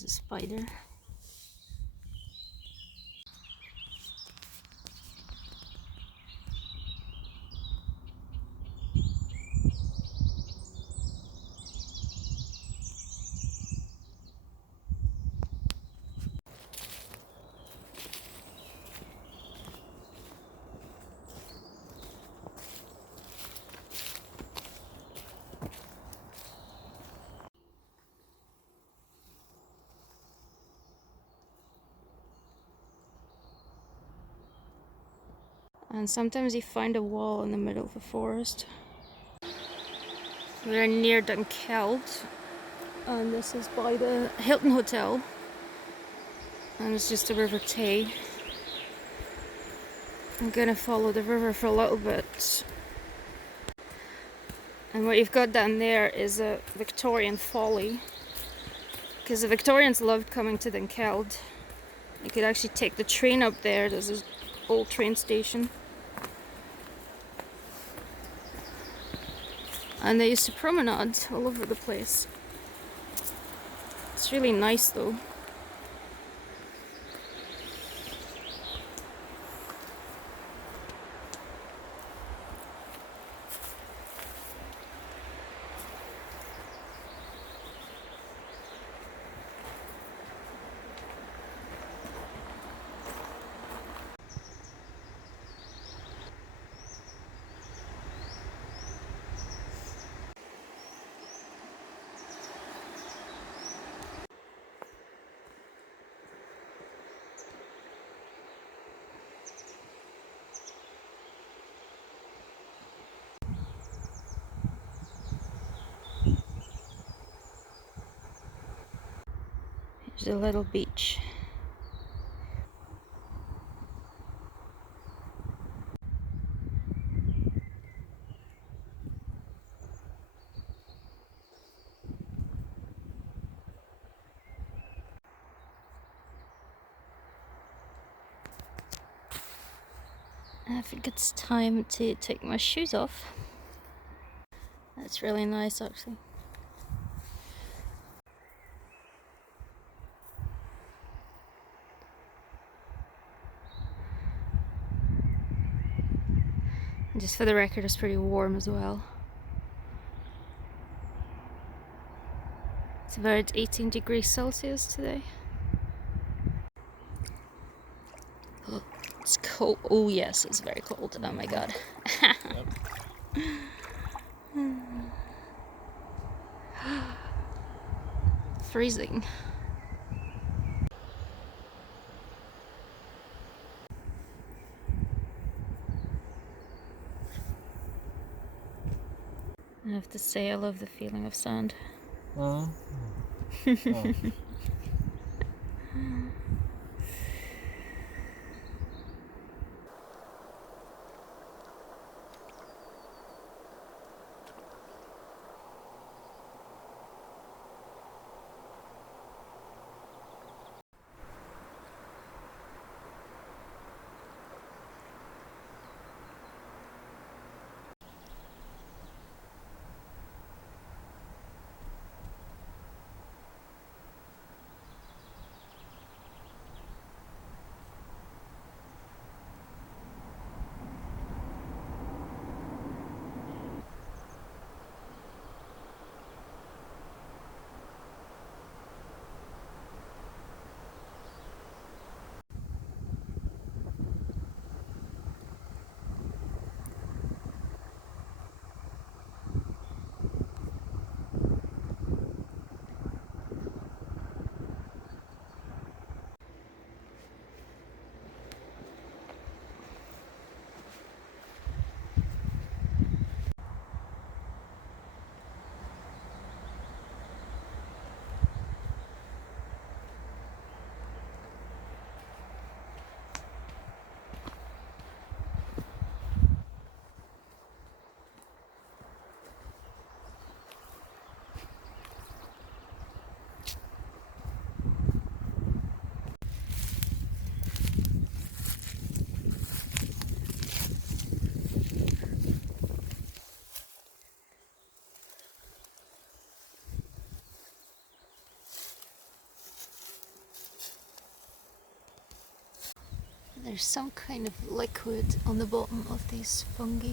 There's a spider. And sometimes you find a wall in the middle of the forest. We're near Dunkeld, and this is by the Hilton Hotel, and it's just the River Tay. I'm gonna follow the river for a little bit. And what you've got down there is a Victorian folly, because the Victorians loved coming to Dunkeld. You could actually take the train up there. There's this old train station. And they used to promenade all over the place. It's really nice though. There's a little beach. I think it's time to take my shoes off. That's really nice actually. And just for the record, it's pretty warm as well. It's about 18 degrees Celsius today. Oh, it's cold. Oh yes, it's very cold. Oh my god. Freezing. I have to say I love the feeling of sand. Oh. There's some kind of liquid on the bottom of these fungi.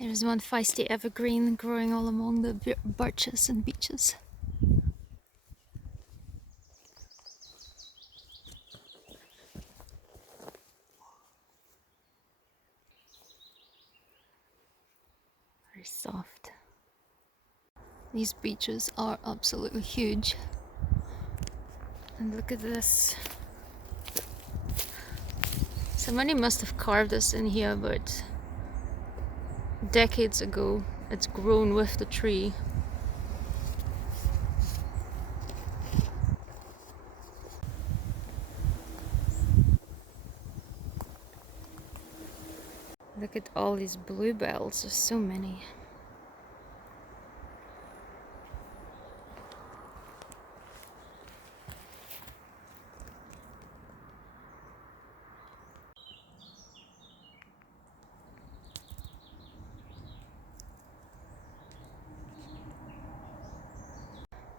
There's one feisty evergreen growing all among the birches and beeches. Very soft. These beeches are absolutely huge. And look at this. Somebody must have carved this in here about decades ago. It's grown with the tree. Look at all these bluebells, there's so many.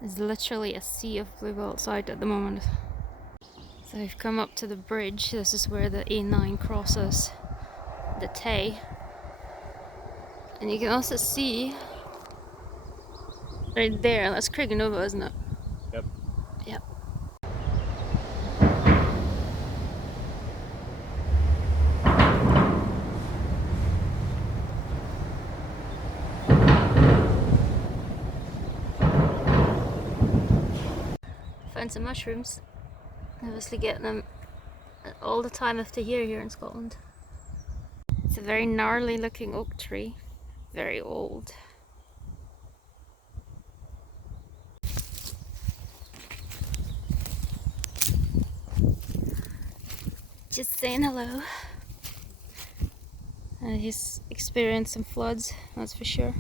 There's literally a sea of bluebells out at the moment. So I've come up to the bridge. This is where the A9 crosses the Tay. And you can also see right there, that's Craigenova, isn't it? Yep. Yep. Found some mushrooms. Obviously getting them all the time of the year here in Scotland. It's a very gnarly looking oak tree. Very old. Just saying hello. He's experienced some floods, that's for sure.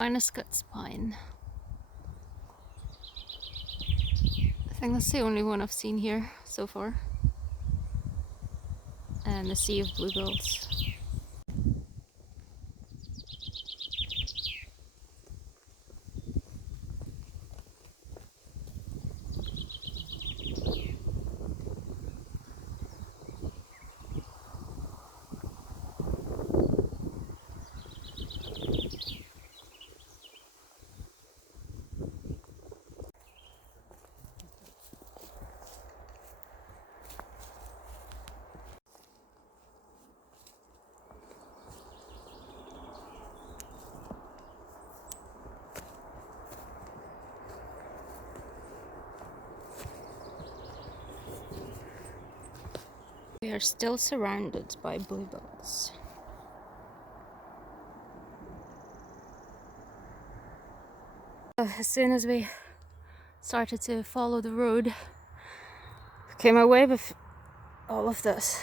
Minuscut pine. I think that's the only one I've seen here so far. And the sea of bluebells. We are still surrounded by bluebells. As soon as we started to follow the road, came away with all of this.